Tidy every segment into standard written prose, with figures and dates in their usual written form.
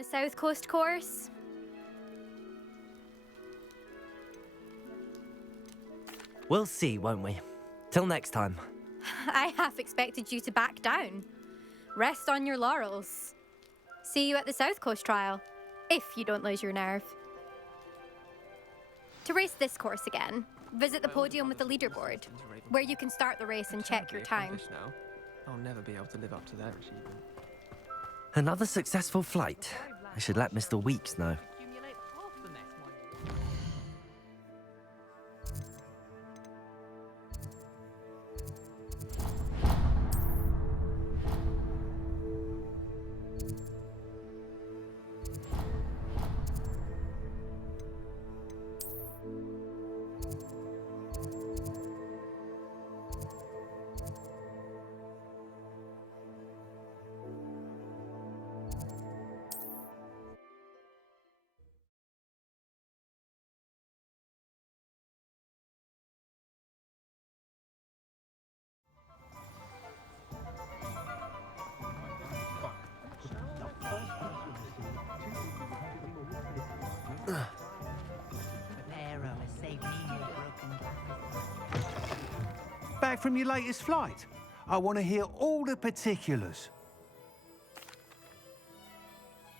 the South Coast course? We'll see, won't we? Till next time. I half expected you to back down. Rest on your laurels. See you at the South Coast trial, if you don't lose your nerve. To race this course again, visit the podium with the leaderboard, where you can start the race and check your time. I'll never be able to live up to their achievement. Another successful flight. I should let Mr. Weeks know. Back from your latest flight? I want to hear all the particulars.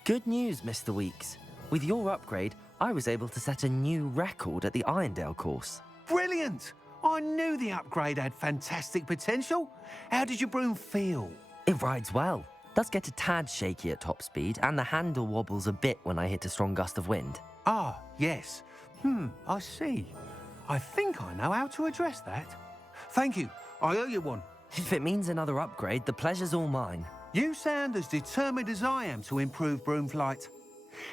Good news, Mr. Weeks. With your upgrade, I was able to set a new record at the Irondale course. Brilliant! I knew the upgrade had fantastic potential. How did your broom feel? It rides well. Does get a tad shaky at top speed, and the handle wobbles a bit when I hit a strong gust of wind. Ah, yes. I see. I think I know how to address that. Thank you. I owe you one. If it means another upgrade, the pleasure's all mine. You sound as determined as I am to improve broom flight.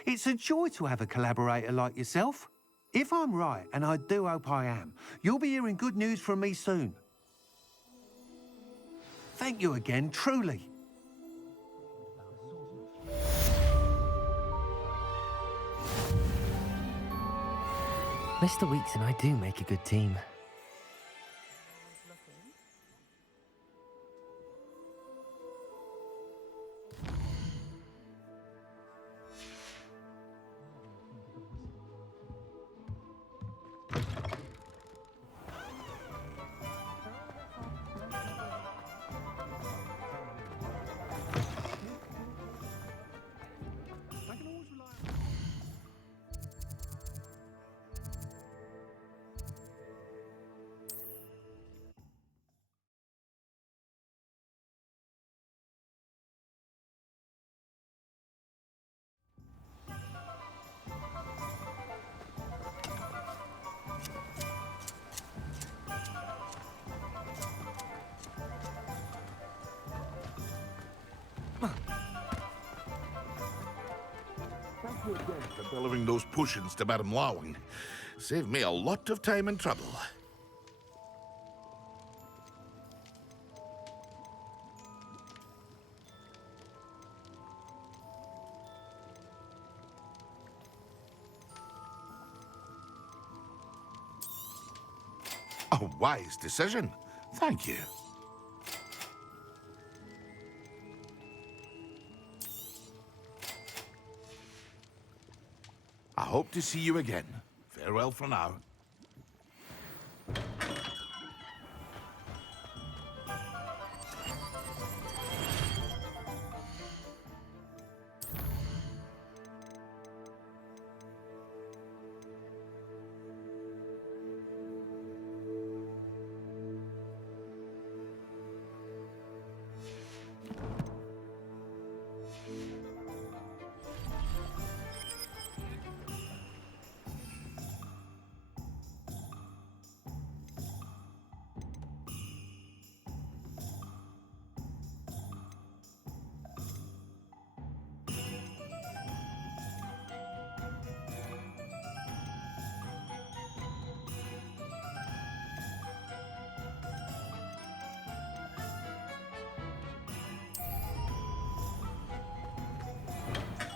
It's a joy to have a collaborator like yourself. If I'm right, and I do hope I am, you'll be hearing good news from me soon. Thank you again, truly. Mr. Weeks and I do make a good team. Thank you again for delivering those potions to Madame Lawing. Saved me a lot of time and trouble. A wise decision. Thank you. I hope to see you again. Farewell for now.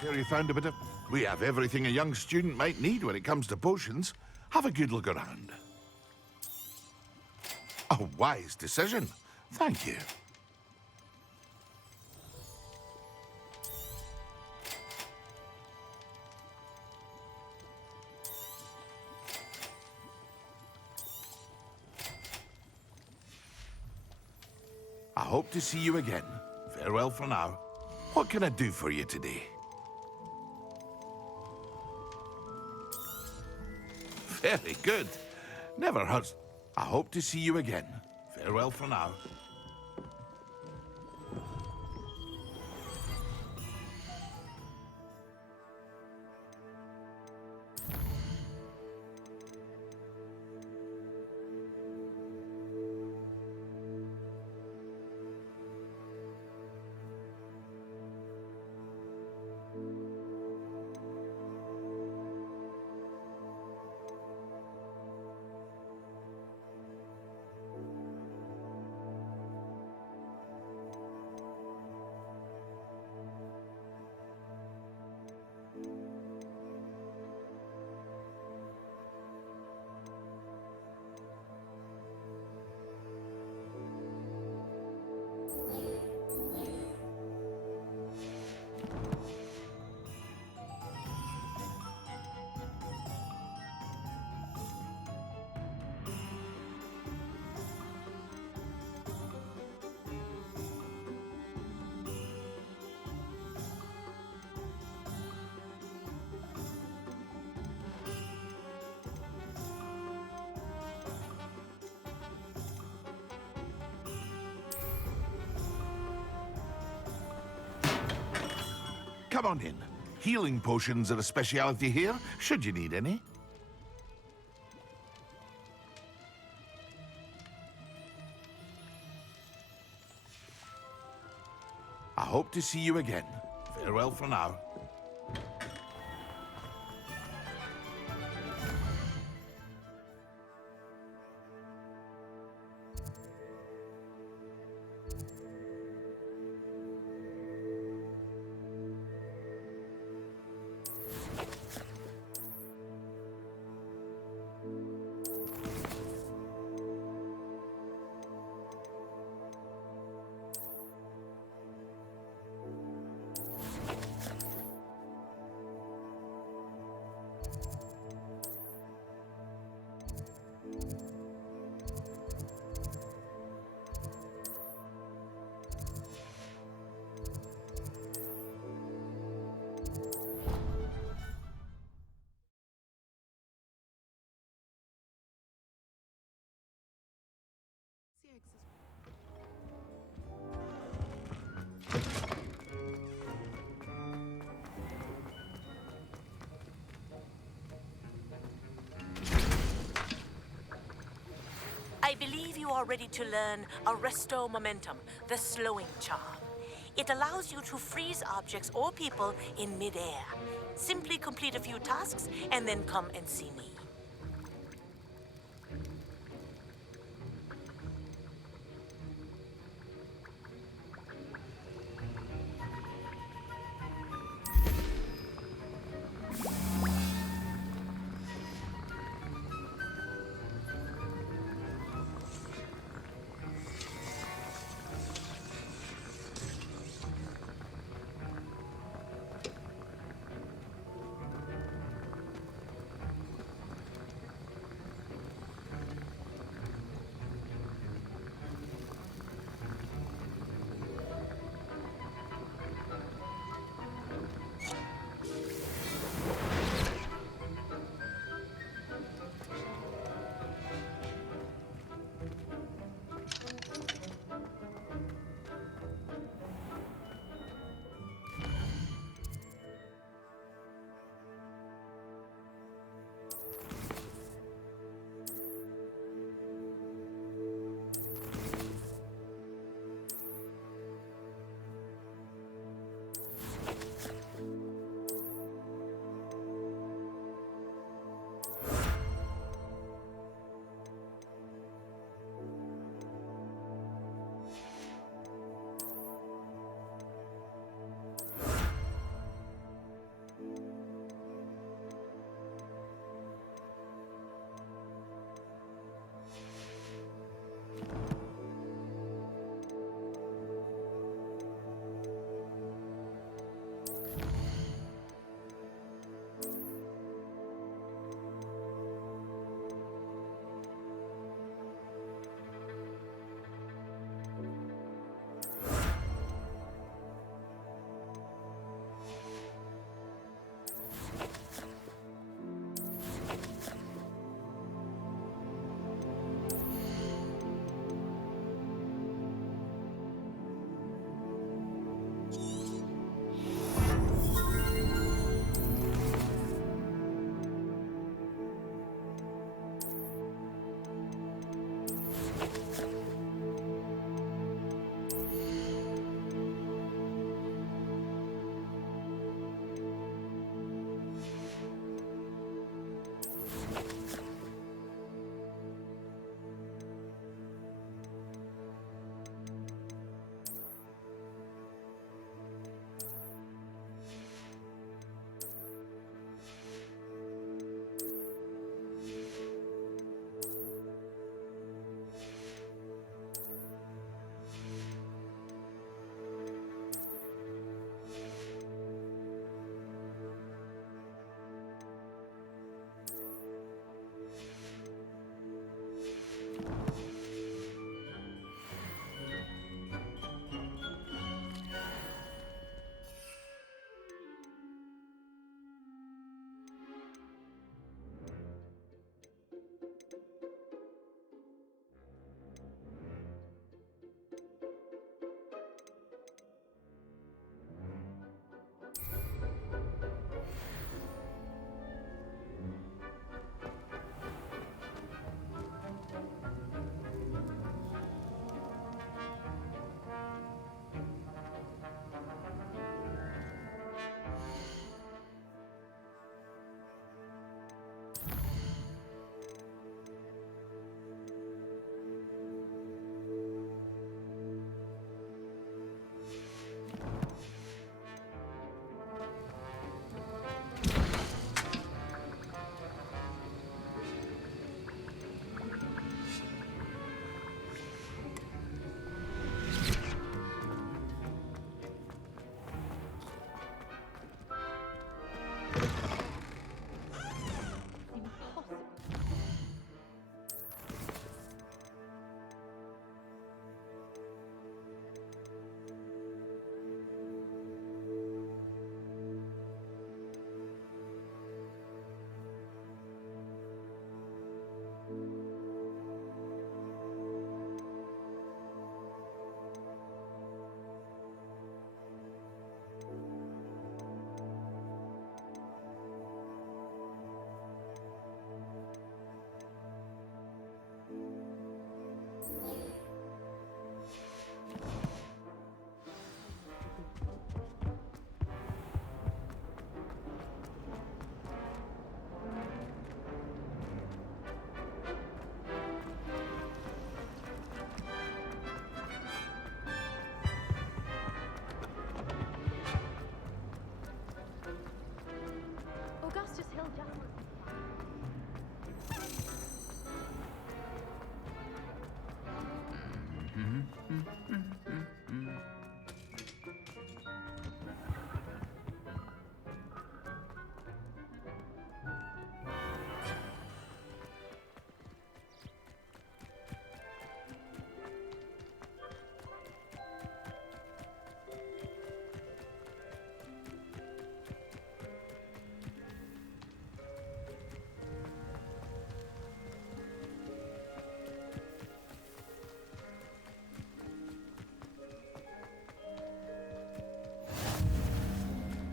Here you found a bit of... We have everything a young student might need when it comes to potions. Have a good look around. A wise decision. Thank you. hope to see you again. Farewell for now. What can I do for you today? Very good. Never hurts. I hope to see you again. Farewell for now. Come on in. Healing potions are a speciality here, should you need any. I hope to see you again. Farewell for now. I believe you are ready to learn Arresto Momentum, the slowing charm. It allows you to freeze objects or people in midair. Simply complete a few tasks and then come and see me.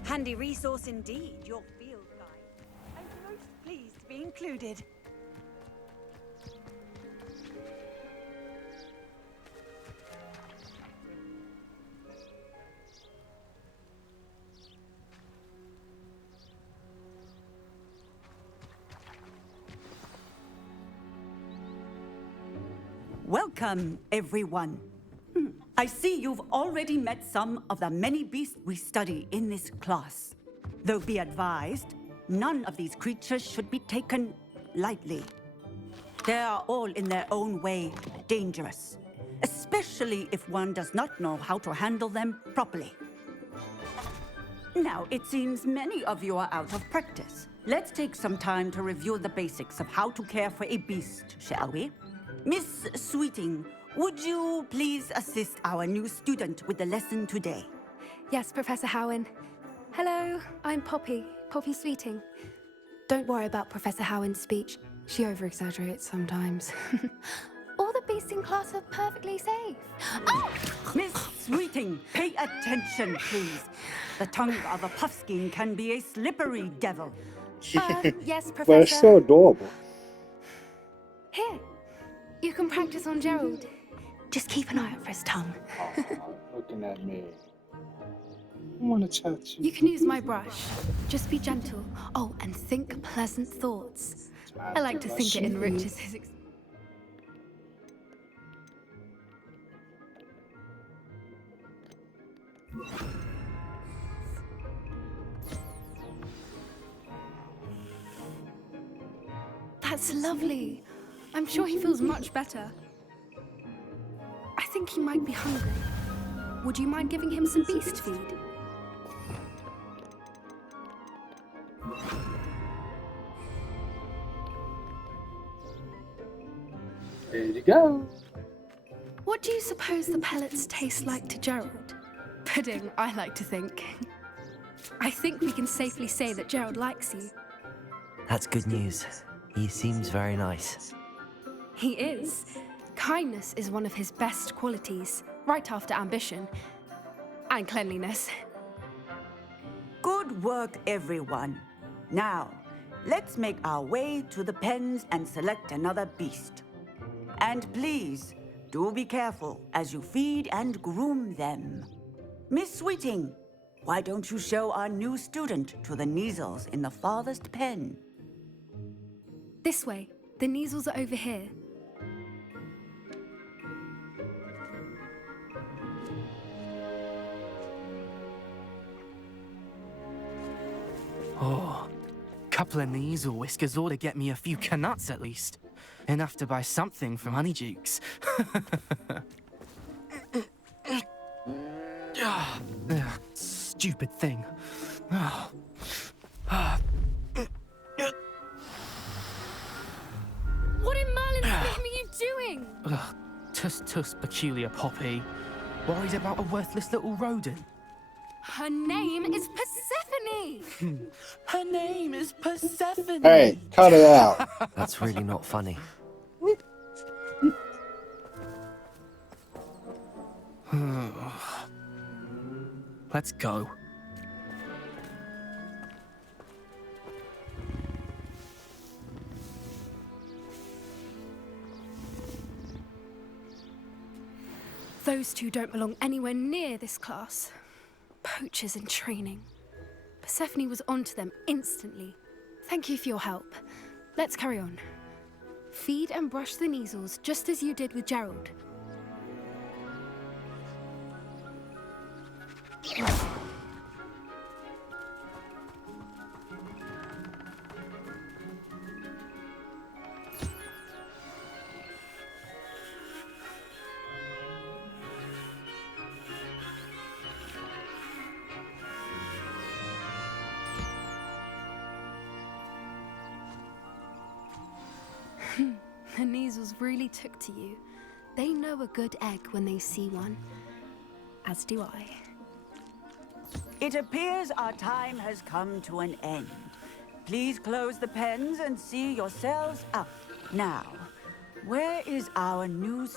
Handy resource indeed, your field guide. I'm most pleased to be included. Welcome, everyone. I see you've already met some of the many beasts we study in this class. Though be advised, none of these creatures should be taken lightly. They are all in their own way dangerous, especially if one does not know how to handle them properly. Now, it seems many of you are out of practice. Let's take some time to review the basics of how to care for a beast, shall we? Miss Sweeting, would you please assist our new student with the lesson today? Yes, Professor Howen. Hello, I'm Poppy Sweeting. Don't worry about Professor Howen's speech. She over-exaggerates sometimes. All the beasts in class are perfectly safe. Oh! Miss Sweeting, pay attention, please. The tongue of a puffskein can be a slippery devil. Yes, But it's so Professor. adorable. Here. You can practice on Gerald. Just keep an eye out for his tongue. Looking at me. I want to touch you. You can use my brush. Just be gentle. Oh, and think pleasant thoughts. I like to think it enriches his experience. That's lovely. I'm sure he feels much better. I think he might be hungry. Would you mind giving him some beast feed? There you go. What do you suppose the pellets taste like to Gerald? Pudding, I like to think. I think we can safely say that Gerald likes you. That's good news. He seems very nice. He is. Kindness is one of his best qualities, right after ambition. And cleanliness. Good work, everyone. Now, let's make our way to the pens and select another beast. And please, do be careful as you feed and groom them. Miss Sweeting, why don't you show our new student to the Neasels in the farthest pen? This way. The Neasels are over here. Oh, couple of Neasel whiskers ought to get me a few canuts at least. Enough to buy something from Honeydukes. Stupid thing. What in Merlin's name are you doing? Tuss, peculiar Poppy. Worried about a worthless little rodent? Her name is Persephone! Her name is Persephone! Hey, cut it out. That's really not funny. Let's go. Those two don't belong anywhere near this class. Poachers in training. Persephone was onto them instantly. Thank you for your help. Let's carry on. Feed and brush the Neasels just as you did with Gerald. The Neasels really took to you. They know a good egg when they see one. As do I. It appears our time has come to an end. Please close the pens and see yourselves out. Now, where is our new...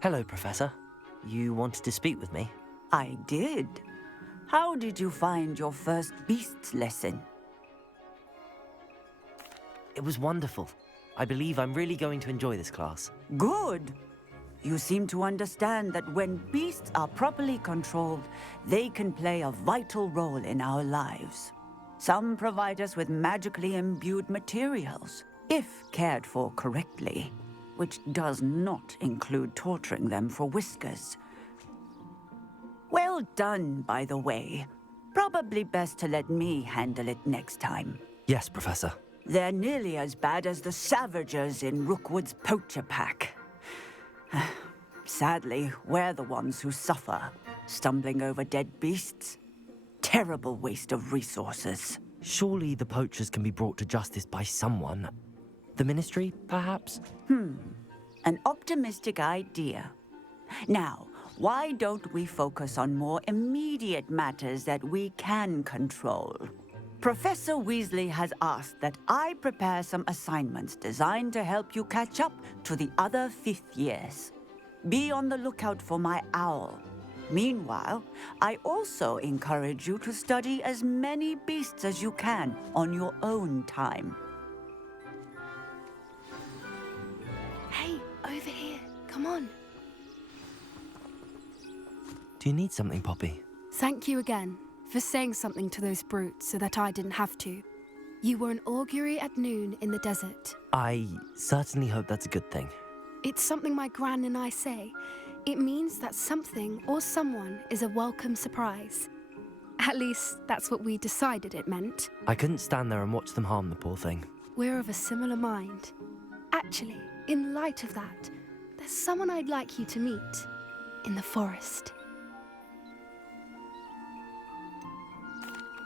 Hello, Professor. You wanted to speak with me? I did. How did you find your first beasts lesson? It was wonderful. I believe I'm really going to enjoy this class. Good. You seem to understand that when beasts are properly controlled, they can play a vital role in our lives. Some provide us with magically imbued materials, if cared for correctly. which does not include torturing them for whiskers. Well done, by the way. Probably best to let me handle it next time. Yes, Professor. They're nearly as bad as the Savagers in Rookwood's poacher pack. Sadly, we're the ones who suffer, stumbling over dead beasts. Terrible waste of resources. Surely the poachers can be brought to justice by someone. The Ministry, perhaps? An optimistic idea. Now, why don't we focus on more immediate matters that we can control? Professor Weasley has asked that I prepare some assignments designed to help you catch up to the other fifth years. Be on the lookout for my owl. Meanwhile, I also encourage you to study as many beasts as you can on your own time. Hey, over here. Come on. Do you need something, Poppy? Thank you again for saying something to those brutes so that I didn't have to. You were an augury at noon in the desert. I certainly hope that's a good thing. It's something my gran and I say. It means that something or someone is a welcome surprise. At least, that's what we decided it meant. I couldn't stand there and watch them harm the poor thing. We're of a similar mind. Actually, in light of that, there's someone I'd like you to meet in the forest.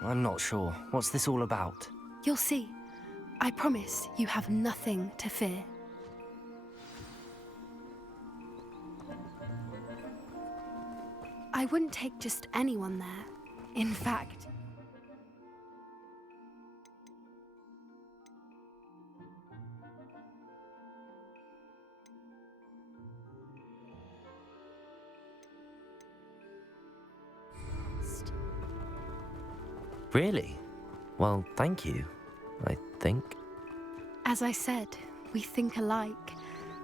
I'm not sure. What's this all about? You'll see. I promise you have nothing to fear. I wouldn't take just anyone there. In fact... Really? Well, thank you, I think. As I said, we think alike.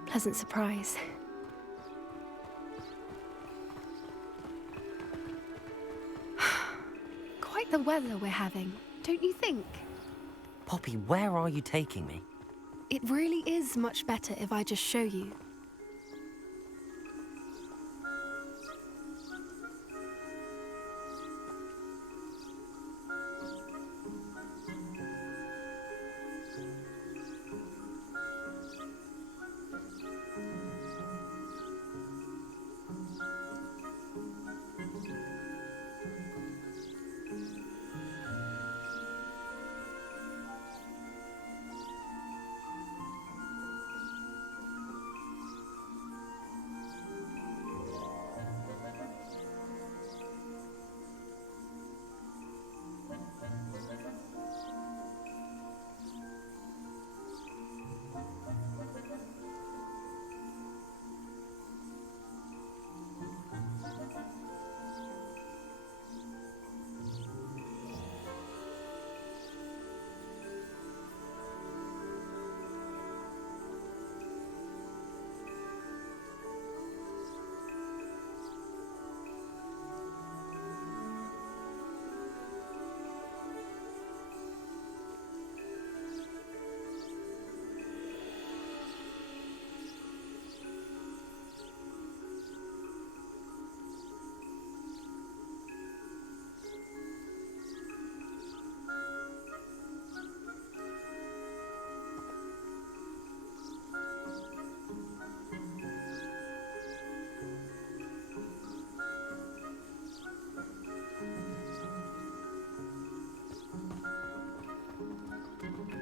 Pleasant surprise. Quite the weather we're having, don't you think? Poppy, where are you taking me? It really is much better if I just show you.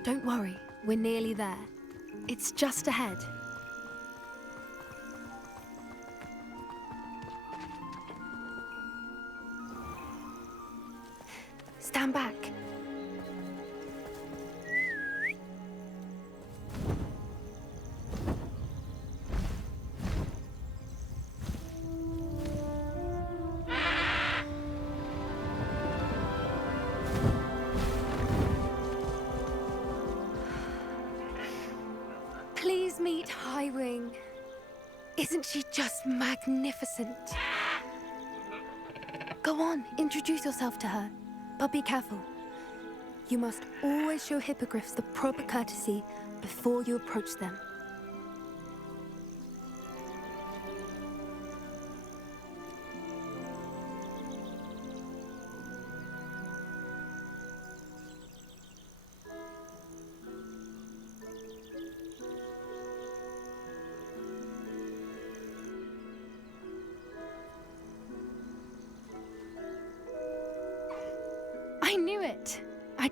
Don't worry, we're nearly there. It's just ahead. Stand back. Please meet Highwing. Isn't she just magnificent? Go on, introduce yourself to her. But be careful. You must always show hippogriffs the proper courtesy before you approach them.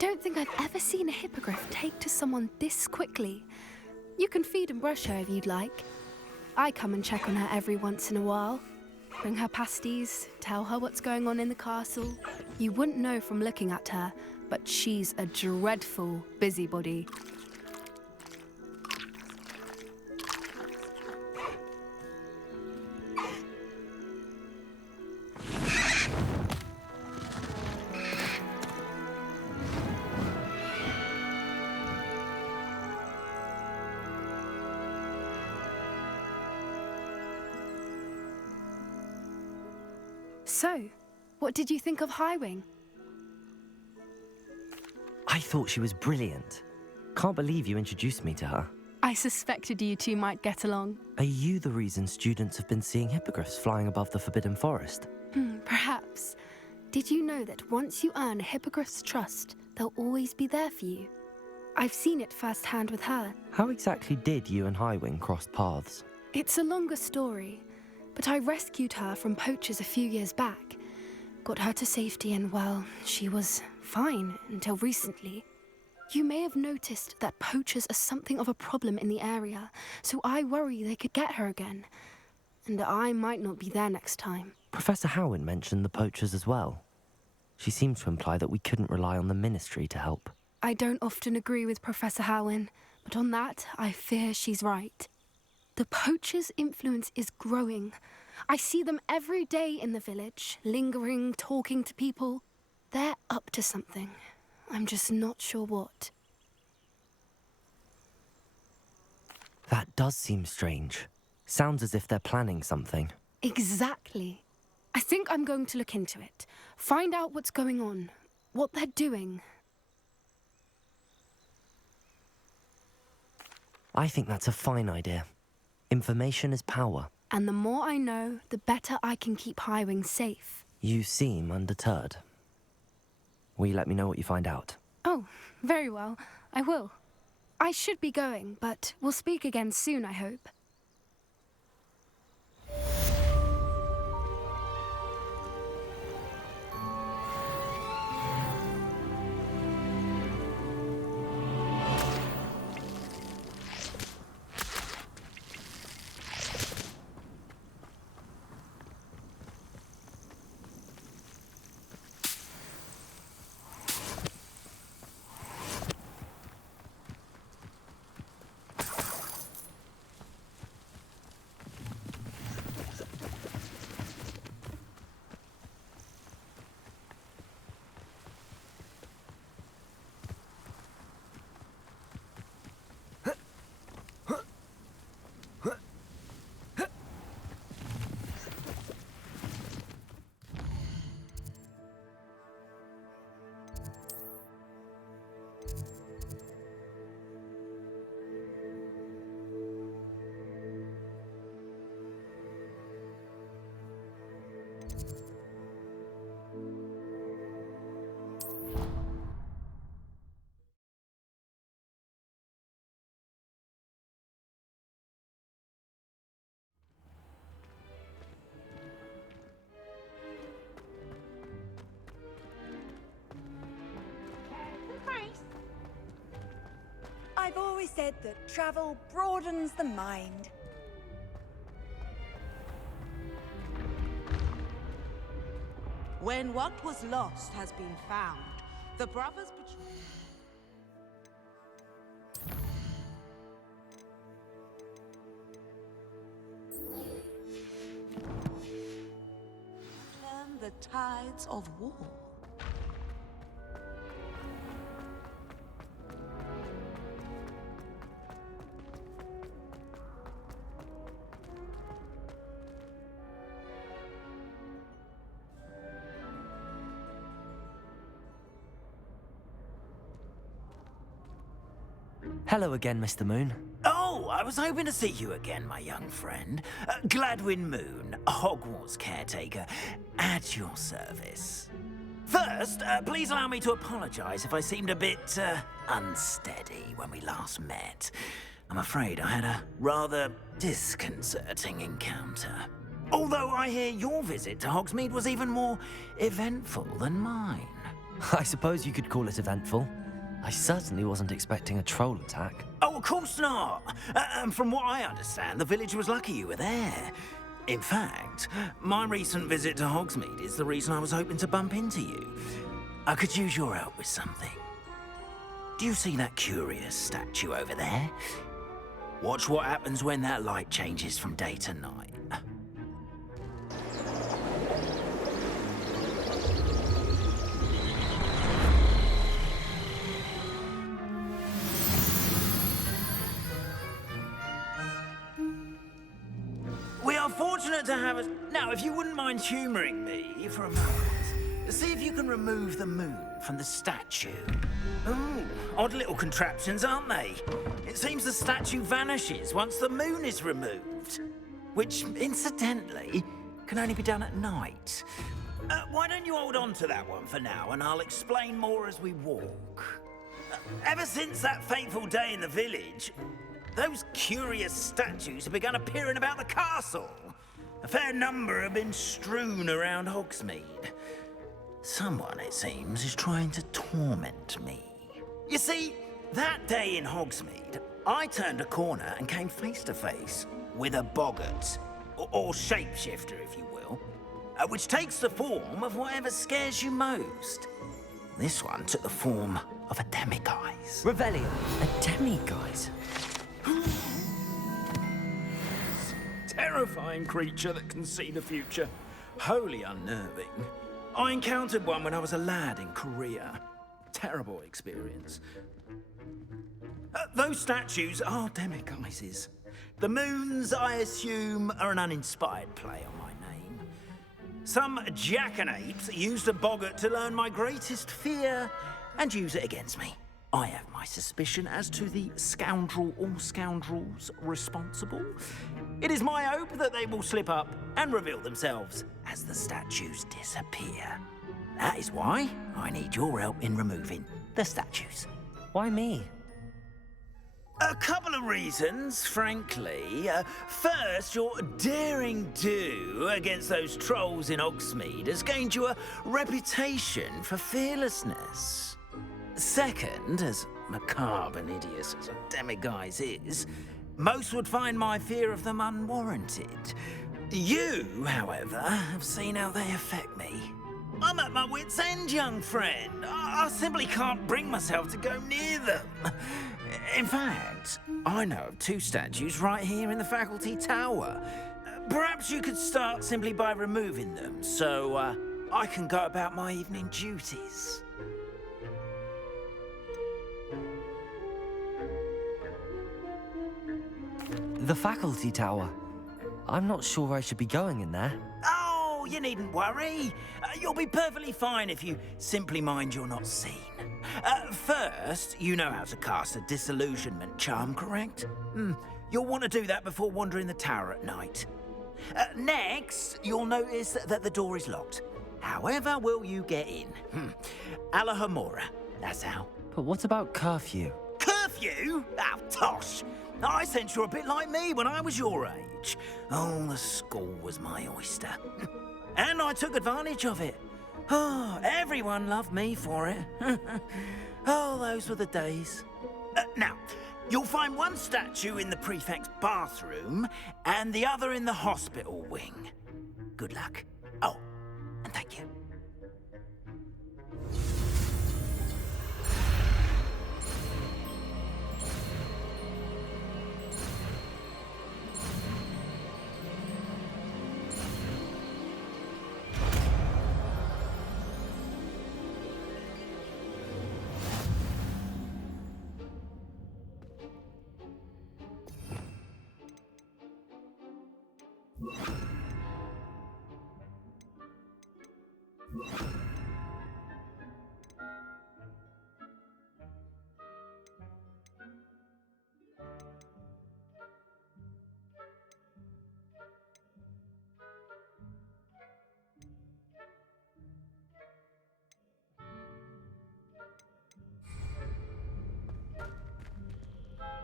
don't think I've ever seen a hippogriff take to someone this quickly. You can feed and brush her if you'd like. I come and check on her every once in a while. Bring her pasties, tell her what's going on in the castle. You wouldn't know from looking at her, but she's a dreadful busybody. So, what did you think of Highwing? I thought she was brilliant. Can't believe you introduced me to her. I suspected you two might get along. Are you the reason students have been seeing hippogriffs flying above the Forbidden Forest? Perhaps. Did you know that once you earn a hippogriff's trust, they'll always be there for you? I've seen it firsthand with her. How exactly did you and Highwing cross paths? It's a longer story, but I rescued her from poachers a few years back. Got her to safety and, well, she was fine until recently. You may have noticed that poachers are something of a problem in the area, so I worry they could get her again. And I might not be there next time. Professor Howin mentioned the poachers as well. She seemed to imply that we couldn't rely on the Ministry to help. I don't often agree with Professor Howin, but on that, I fear she's right. The poachers' influence is growing. I see them every day in the village, lingering, talking to people. They're up to something. I'm just not sure what. That does seem strange. Sounds as if they're planning something. Exactly. I think I'm going to look into it. Find out what's going on, what they're doing. I think that's a fine idea. Information is power. And the more I know, the better I can keep Highwing safe. You seem undeterred. Will you let me know what you find out? Oh, very well. I will. I should be going, but we'll speak again soon, I hope. I've always said that travel broadens the mind. When what was lost has been found, the brothers turn the tides of war. Hello again, Mr. Moon. Oh, I was hoping to see you again, my young friend. Gladwin Moon, Hogwarts caretaker, at your service. First, please allow me to apologize if I seemed a bit, unsteady when we last met. I'm afraid I had a rather disconcerting encounter. Although I hear your visit to Hogsmeade was even more eventful than mine. I suppose you could call it eventful. I certainly wasn't expecting a troll attack. Oh, of course not. And from what I understand, the village was lucky you were there. In fact, my recent visit to Hogsmeade is the reason I was hoping to bump into you. I could use your help with something. Do you see that curious statue over there? Watch what happens when that light changes from day to night. We are fortunate to have us. Now, if you wouldn't mind humouring me for a moment, see if you can remove the moon from the statue. Ooh, odd little contraptions, aren't they? It seems the statue vanishes once the moon is removed, which, incidentally, can only be done at night. Why don't you hold on to that one for now, and I'll explain more as we walk. Ever since that fateful day in the village, those curious statues have begun appearing about the castle. A fair number have been strewn around Hogsmeade. Someone, it seems, is trying to torment me. You see, that day in Hogsmeade, I turned a corner and came face to face with a boggart, or shapeshifter, if you will, which takes the form of whatever scares you most. This one took the form of a demiguise. Revelio, a demiguise? Terrifying creature that can see the future. Wholly unnerving. I encountered one when I was a lad in Korea. Terrible experience. Those statues are demiguises. The moons, I assume, are an uninspired play on my name. Some jackanapes used a boggart to learn my greatest fear and use it against me. I have my suspicion as to the scoundrel or scoundrels responsible. It is my hope that they will slip up and reveal themselves as the statues disappear. That is why I need your help in removing the statues. Why me? A couple of reasons, frankly. First, your daring do against those trolls in Hogsmeade has gained you a reputation for fearlessness. Second, as macabre and hideous as a demiguise is, most would find my fear of them unwarranted. You, however, have seen how they affect me. I'm at my wit's end, young friend. I simply can't bring myself to go near them. In fact, I know of two statues right here in the faculty tower. Perhaps you could start simply by removing them, so I can go about my evening duties. The faculty tower. I'm not sure I should be going in there. Oh, you needn't worry. You'll be perfectly fine if you simply mind you're not seen. First, you know how to cast a disillusionment charm, correct? You'll want to do that before wandering the tower at night. Next, you'll notice that the door is locked. However will you get in? Alahomora, that's how. But what about curfew? Curfew? Oh, tosh. I sense you're a bit like me when I was your age. Oh, the school was my oyster. And I took advantage of it. Oh, everyone loved me for it. Oh, those were the days. Now, you'll find one statue in the prefect's bathroom and the other in the hospital wing. Good luck. Oh, and thank you.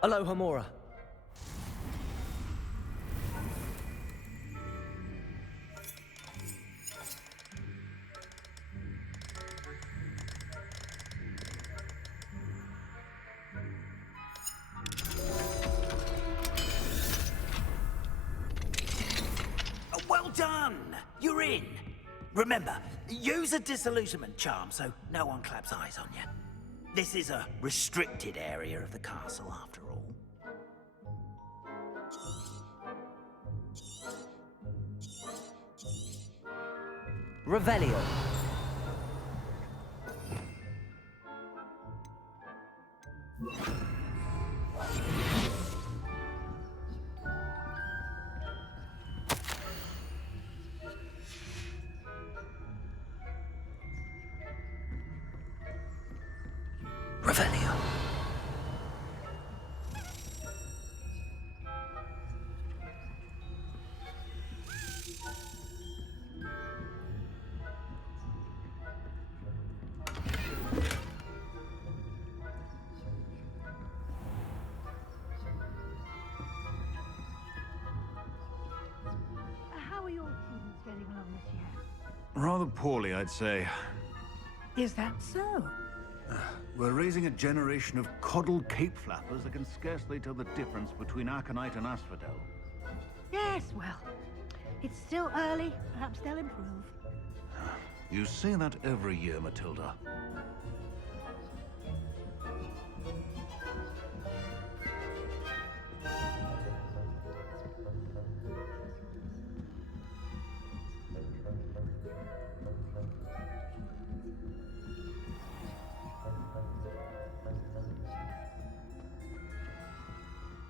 Alohomora. You're in. Remember, use a disillusionment charm so no one claps eyes on you. This is a restricted area of the castle, after all. Revelio. Revelio. How are your students getting along this year? Rather poorly, I'd say. Is that so? We're raising a generation of coddled cape flappers that can scarcely tell the difference between aconite and asphodel. Yes, well, it's still early. Perhaps they'll improve. You say that every year, Matilda.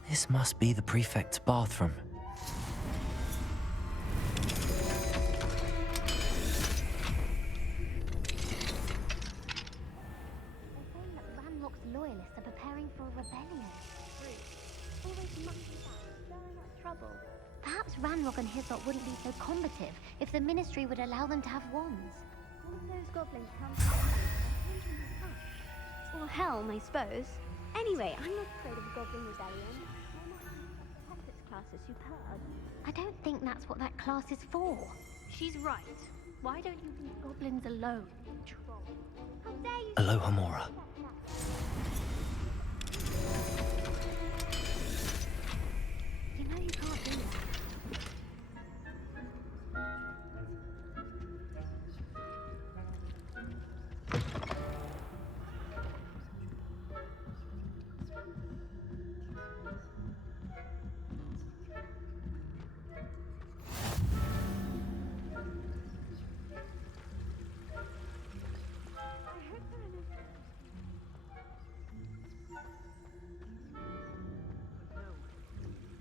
This must be the prefect's bathroom. Ranrock's loyalists are preparing for a rebellion. Always mucking about, stirring up trouble. Perhaps Ranrock and his lot wouldn't be so combative if the Ministry would allow them to have wands. One of those goblins comes from or helm, I suppose. Anyway, I'm not afraid of a goblin rebellion. Hogwarts class is superb. I don't think that's what that class is for. She's right. Why don't you leave goblins alone, troll? How dare you? Alohomora. You know you can't do that.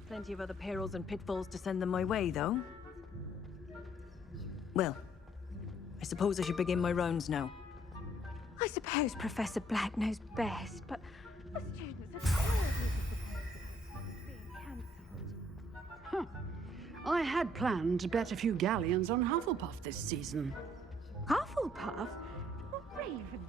Plenty of other perils and pitfalls to send them my way, though. Well, I suppose I should begin my rounds now. I suppose Professor Black knows best, but the students are terribly disappointed being cancelled. I had planned to bet a few galleons on Hufflepuff this season. Hufflepuff? Or Ravenclaw?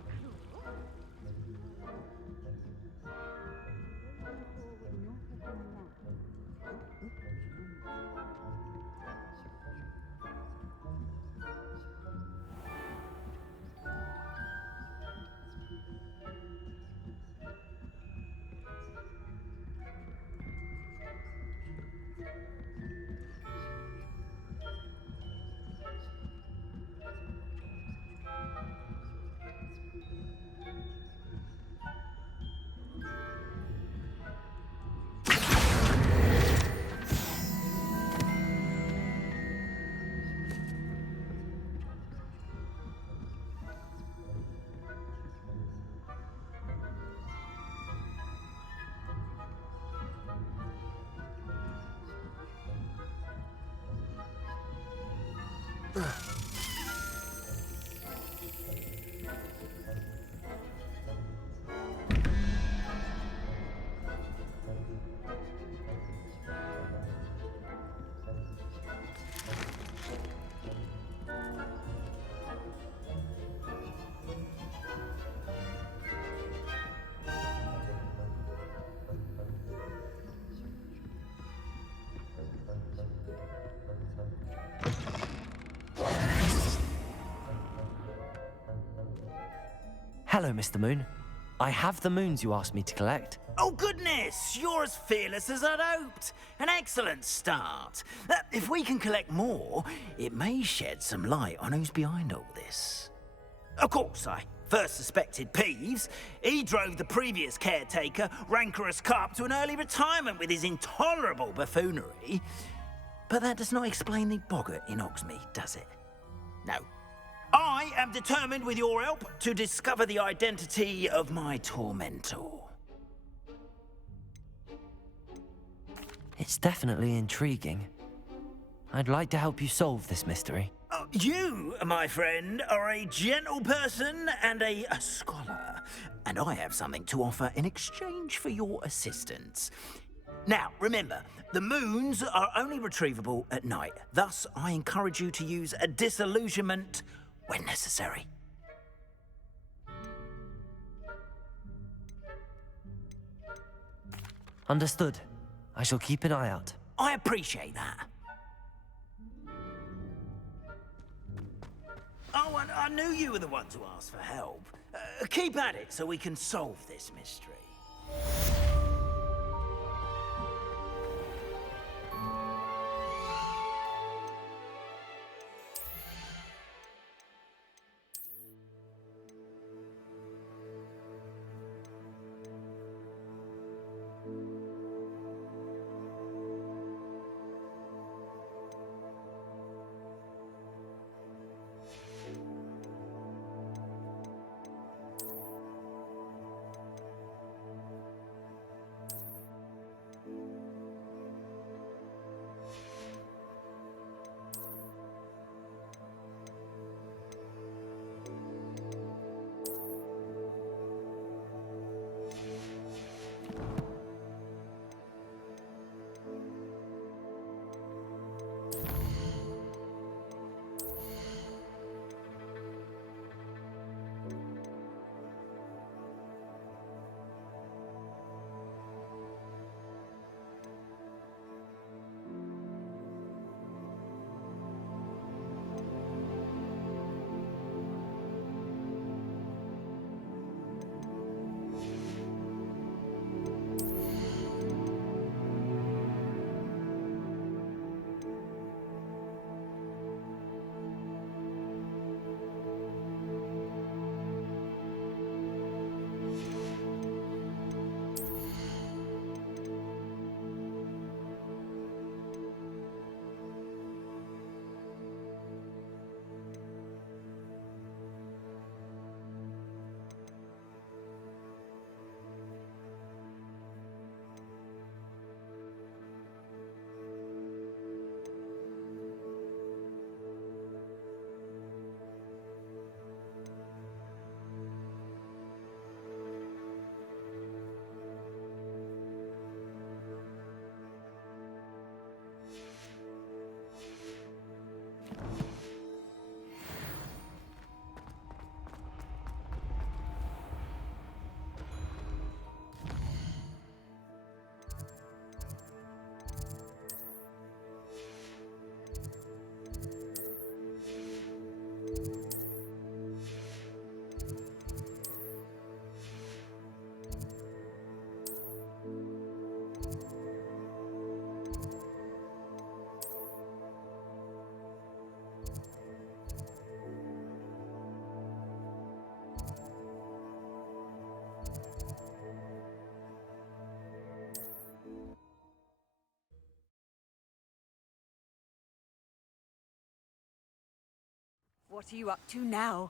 Hello, Mr. Moon. I have the moons you asked me to collect. Oh, goodness! You're as fearless as I'd hoped. An excellent start. If we can collect more, it may shed some light on who's behind all this. Of course, I first suspected Peeves. He drove the previous caretaker, Rancorous Carp, to an early retirement with his intolerable buffoonery. But that does not explain the boggart in Hogsmeade, does it? No. I am determined, with your help, to discover the identity of my tormentor. It's definitely intriguing. I'd like to help you solve this mystery. You, my friend, are a gentle person and a scholar, and I have something to offer in exchange for your assistance. Now, remember, the moons are only retrievable at night. Thus, I encourage you to use a disillusionment when necessary. Understood. I shall keep an eye out. I appreciate that. Oh, and I knew you were the one to ask for help. Keep at it so we can solve this mystery. What are you up to now?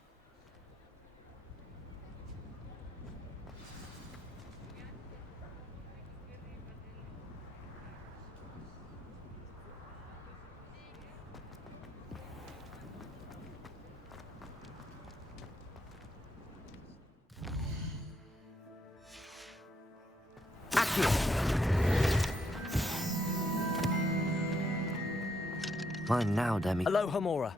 Mine now, Demi. Aloha, Mora.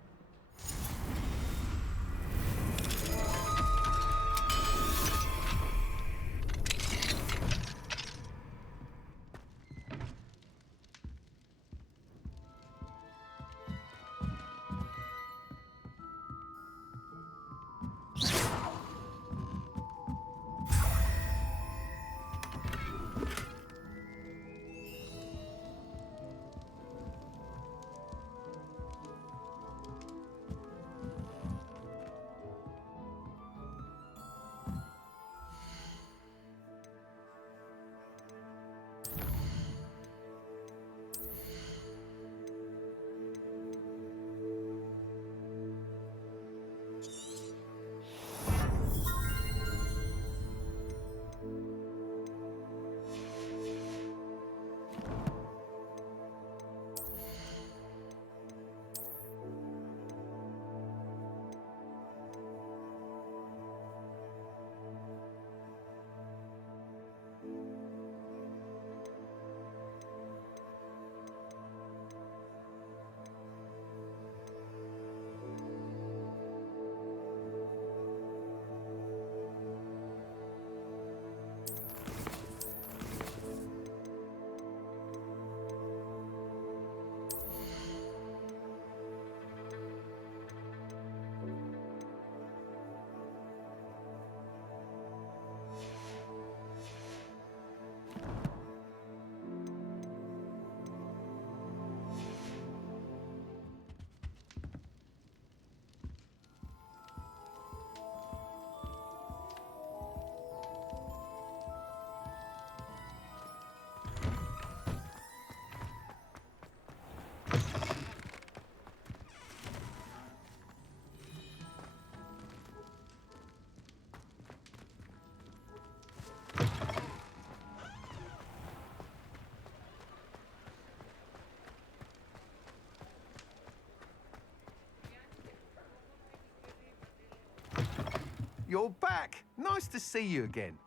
you're back. Nice to see you again.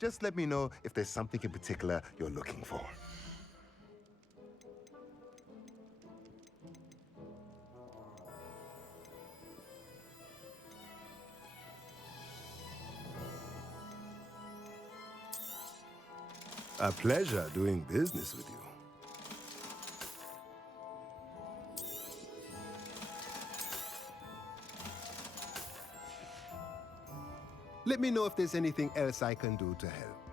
Just let me know if there's something in particular you're looking for. A pleasure doing business with you. Let me know if there's anything else I can do to help.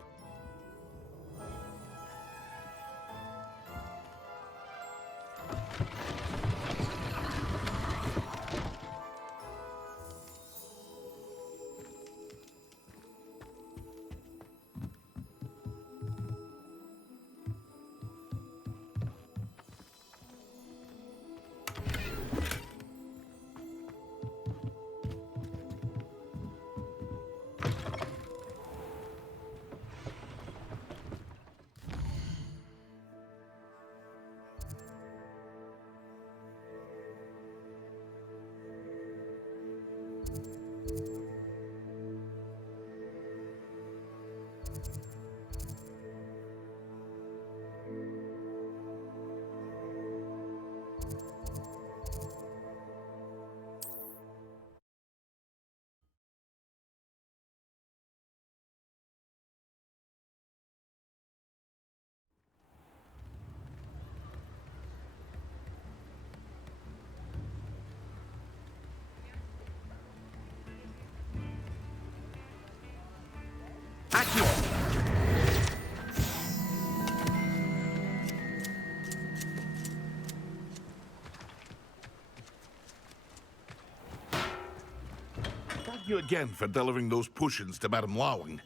Thank you again for delivering those potions to Madame Lawing.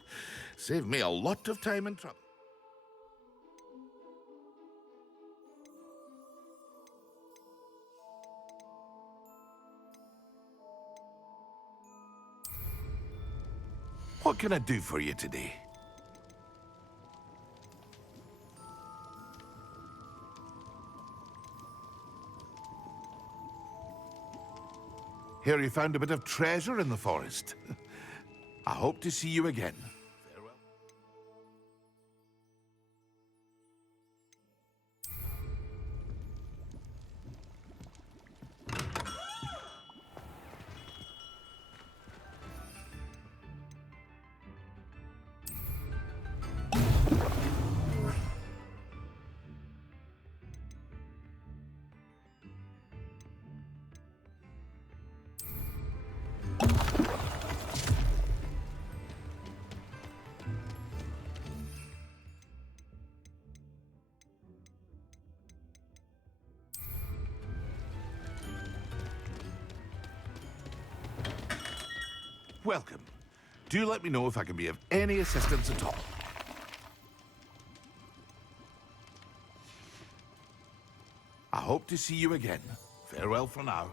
Saved me a lot of time and trouble. What can I do for you today? Hear you found a bit of treasure in the forest. I hope to see you again. Farewell. Welcome. Do let me know if I can be of any assistance at all. I hope to see you again. Farewell for now.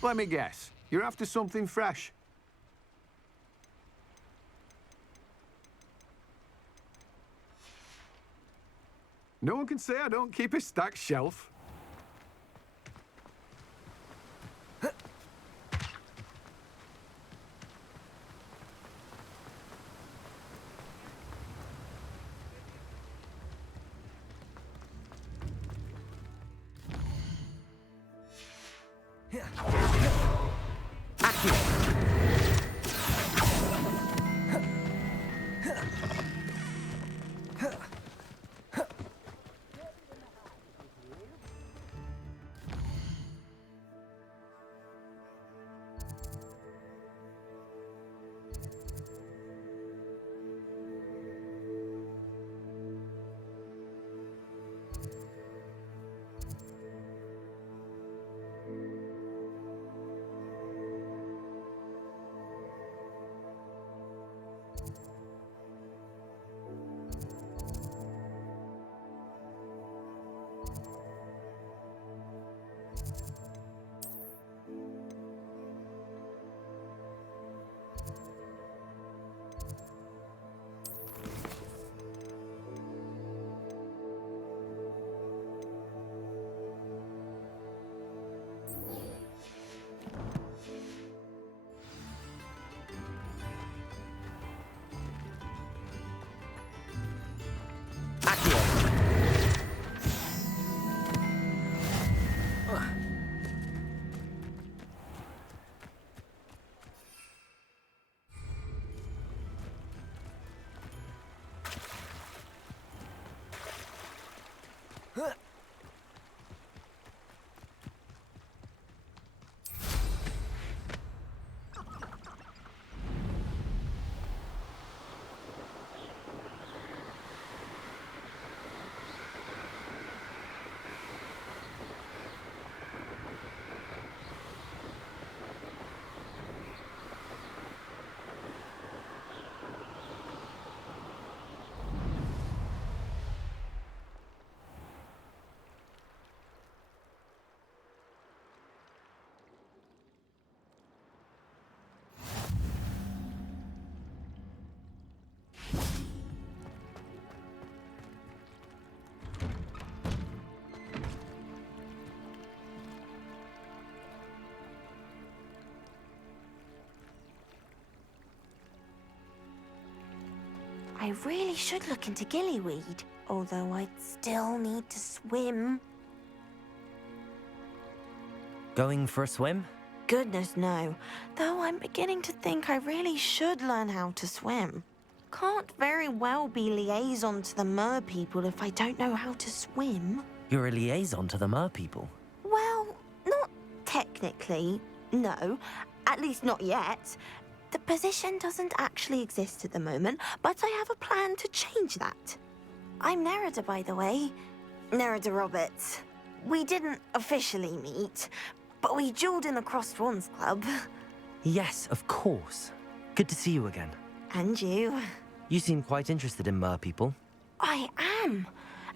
Let me guess. You're after something fresh. No one can say I don't keep a stacked shelf. I really should look into gillyweed, although I'd still need to swim. Going for a swim? Goodness, no. Though I'm beginning to think I really should learn how to swim. Can't very well be liaison to the mer people if I don't know how to swim. You're a liaison to the mer people. Well, not technically, no. At least not yet. The position doesn't actually exist at the moment, but I have a plan to change that. I'm Nerida, by the way. Nerida Roberts. We didn't officially meet, but we dueled in the Cross Swans Club. Yes, of course. Good to see you again. And you. You seem quite interested in mer people. I am.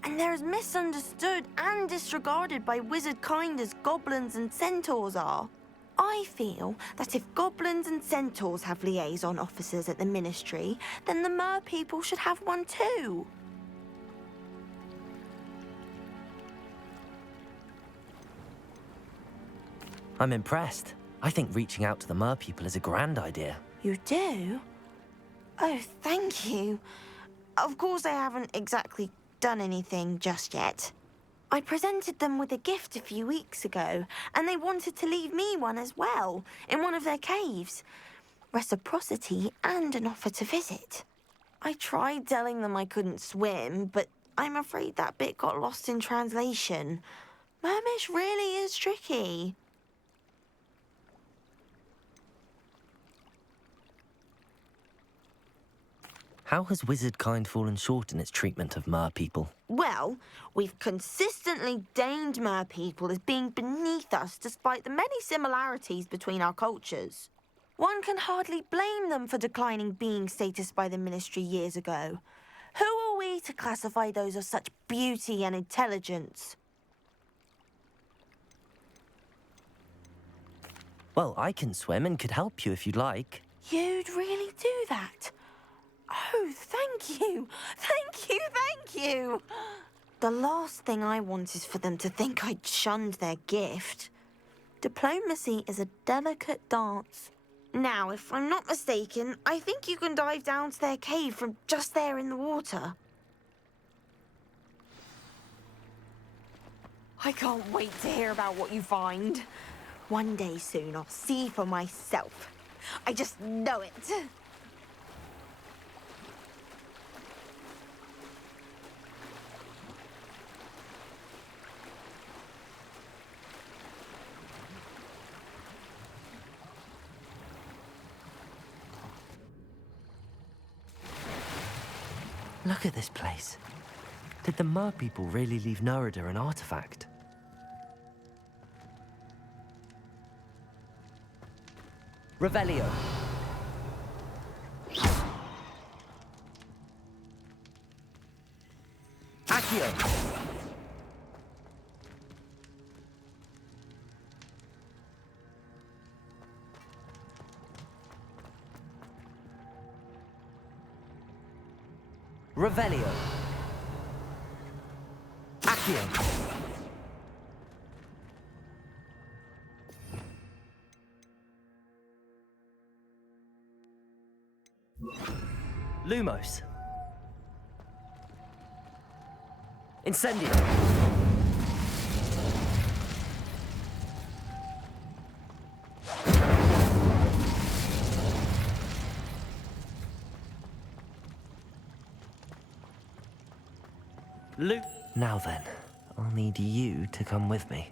And they're as misunderstood and disregarded by wizard kind as goblins and centaurs are. I feel that if goblins and centaurs have liaison officers at the Ministry, then the mer people should have one too. I'm impressed. I think reaching out to the mer people is a grand idea. You do? Oh, thank you. Of course I haven't exactly done anything just yet. I presented them with a gift a few weeks ago, and they wanted to leave me one as well, in one of their caves. Reciprocity and an offer to visit. I tried telling them I couldn't swim, but I'm afraid that bit got lost in translation. Mermish really is tricky. How has wizard kind fallen short in its treatment of mer people? Well, we've consistently deemed mer people as being beneath us despite the many similarities between our cultures. One can hardly blame them for declining being status by the Ministry years ago. Who are we to classify those of such beauty and intelligence? Well, I can swim and could help you if you'd like. You'd really do that? Oh, thank you! Thank you, thank you! The last thing I want is for them to think I'd shunned their gift. Diplomacy is a delicate dance. Now, if I'm not mistaken, I think you can dive down to their cave from just there in the water. I can't wait to hear about what you find. One day soon, I'll see for myself. I just know it. Look at this place. Did the Mer people really leave Nerida an artifact? Revelio. Accio. Revelio. Accio. Lumos. Incendio. Now then, I'll need you to come with me.